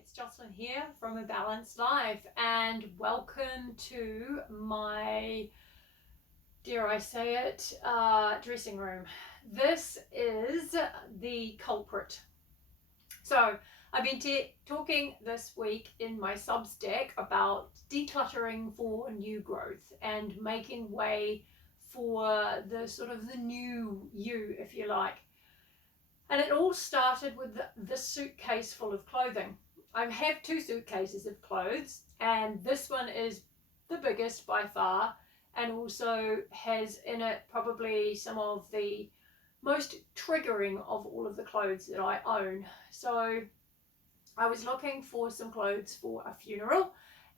it's Jocelyn here from A Balanced Life, and welcome to my, dare I say it, dressing room. This is the culprit. So I've been talking this week in my Substack about decluttering for new growth and making way for the sort of the new you, if you like. And it all started with this suitcase full of clothing. I have two suitcases of clothes, and this one is the biggest by far, and also has in it probably some of the most triggering of all of the clothes that I own. So I was looking for some clothes for a funeral,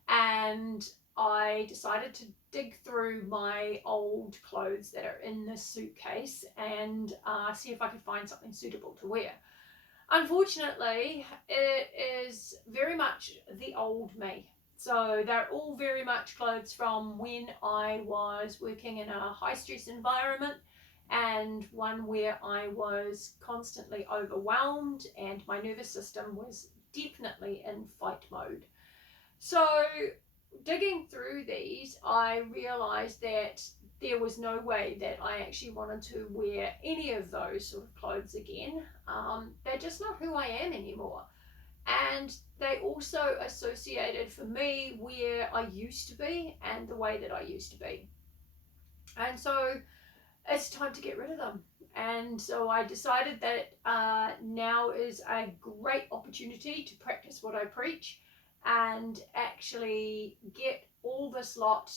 and I decided to dig through my old clothes that are in this suitcase and see if I could find something suitable to wear. Unfortunately, it is very much the old me. So they're all very much clothes from when I was working in a high stress environment, and one where I was constantly overwhelmed and my nervous system was definitely in fight mode. So digging through these, I realized that there was no way that I actually wanted to wear any of those sort of clothes again. They're just not who I am anymore. And they also associated for me where I used to be and the way that I used to be. And so it's time to get rid of them. And so I decided that now is a great opportunity to practice what I preach and actually get all this lot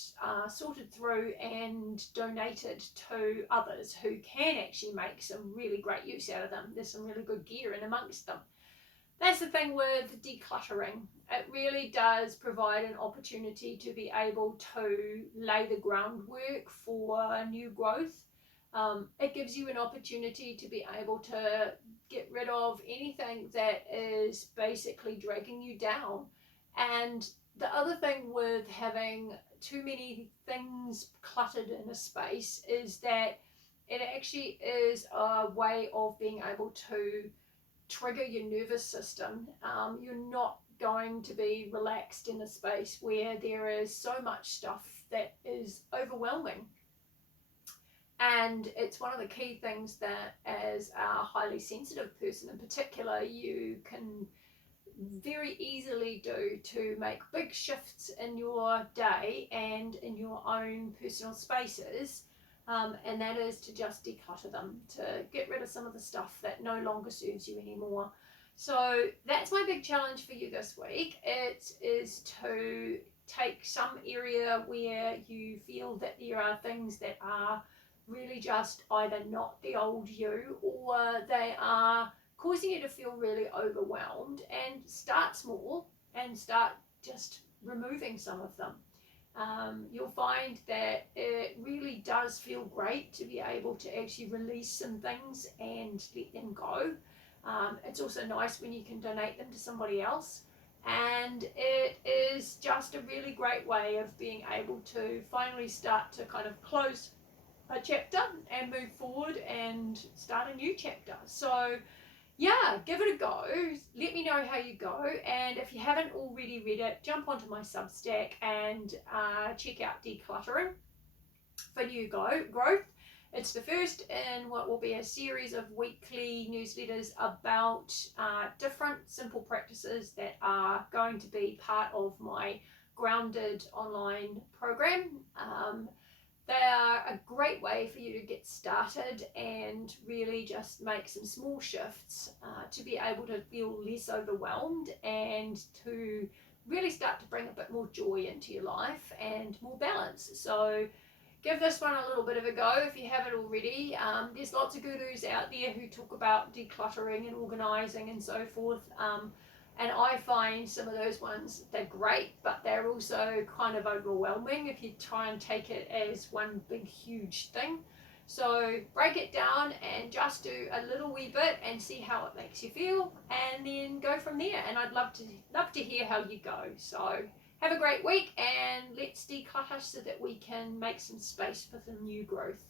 sorted through and donated to others who can actually make some really great use out of them. There's some really good gear in amongst them. That's the thing with decluttering. It really does provide an opportunity to be able to lay the groundwork for new growth. It gives you an opportunity to be able to get rid of anything that is basically dragging you down. And the other thing with having too many things cluttered in a space is that it actually is a way of being able to trigger your nervous system. You're not going to be relaxed in a space where there is so much stuff that is overwhelming. And it's one of the key things that, as a highly sensitive person in particular, you can very easily do to make big shifts in your day and in your own personal spaces. And that is to just declutter them, to get rid of some of the stuff that no longer serves you anymore. So that's my big challenge for you this week. It is to take some area where you feel that there are things that are really just either not the old you, or they are causing you to feel really overwhelmed, and start small and start just removing some of them. You'll find that it really does feel great to be able to actually release some things and let them go. It's also nice when you can donate them to somebody else. And it is just a really great way of being able to finally start to kind of close a chapter and move forward and start a new chapter. So yeah, give it a go. Let me know how you go. And if you haven't already read it, jump onto my Substack and check out Decluttering for New Growth. It's the first in what will be a series of weekly newsletters about different simple practices that are going to be part of my grounded online program. They are a great way for you to get started and really just make some small shifts to be able to feel less overwhelmed and to really start to bring a bit more joy into your life and more balance. So give this one a little bit of a go if you haven't already. There's lots of gurus out there who talk about decluttering and organising and so forth. And I find some of those ones, they're great, but they're also kind of overwhelming if you try and take it as one big, huge thing. So break it down and just do a little wee bit and see how it makes you feel, and then go from there. And I'd love to hear how you go. So have a great week, and let's declutter so that we can make some space for some new growth.